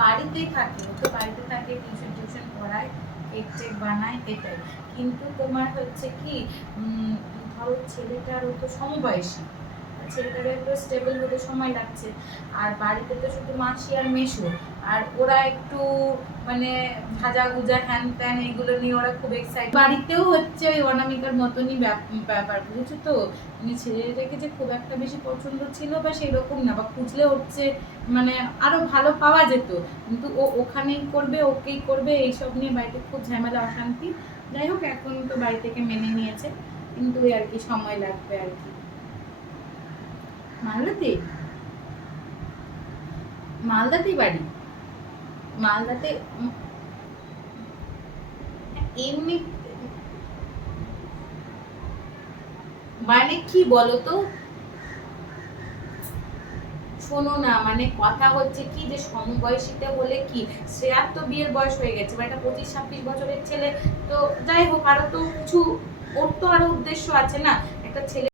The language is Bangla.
বাড়িতেই থাকে, ও তো বাড়িতে থাকে, টিউশন পড়ায়, কেক টেক বানায়, এটাই। কিন্তু তোমার হচ্ছে কি, ধরো ছেলেটারও তো সমবয়সী, ছেলেটারও একটু স্টেবল হতে সময় লাগছে। আর বাড়িতে তো শুধু মাসি আর মেসো, আর ওরা একটু মানে ভাজা গুজা হ্যান ত্যান এইগুলো নিয়ে ওরা খুব এক্সাইটেড। বাড়িতেও হচ্ছে ওই অনামিকার মতনই ব্যাপার, বুঝেছো তো। মানে ছেলেটাকে যে খুব একটা বেশি পছন্দ ছিল বা সেরকম না, বা খুঁজলে হচ্ছে মানে আরো ভালো পাওয়া যেত, কিন্তু ও ওখানেই করবে, ওকেই করবে, এইসব নিয়ে বাড়িতে খুব ঝামেলা অশান্তি। যাই হোক, এখন তো বাড়ি থেকে মেনে নিয়েছে, কিন্তু ওই আর কি সময় লাগবে আর কি। মালদাতে, মালদাতেই বাড়ি, মালদাতে। এমনি মানে কি বলতো, শোনো না, মানে কথা হচ্ছে কি যে সমবয়সীতে বলে কি, শ্রেয়ার তো বিয়ের বয়স হয়ে গেছে, বা একটা 25-26 বছরের ছেলে, তো যাই হোক, আরো তো কিছু, ওর তো আরো উদ্দেশ্য আছে না, একটা ছেলে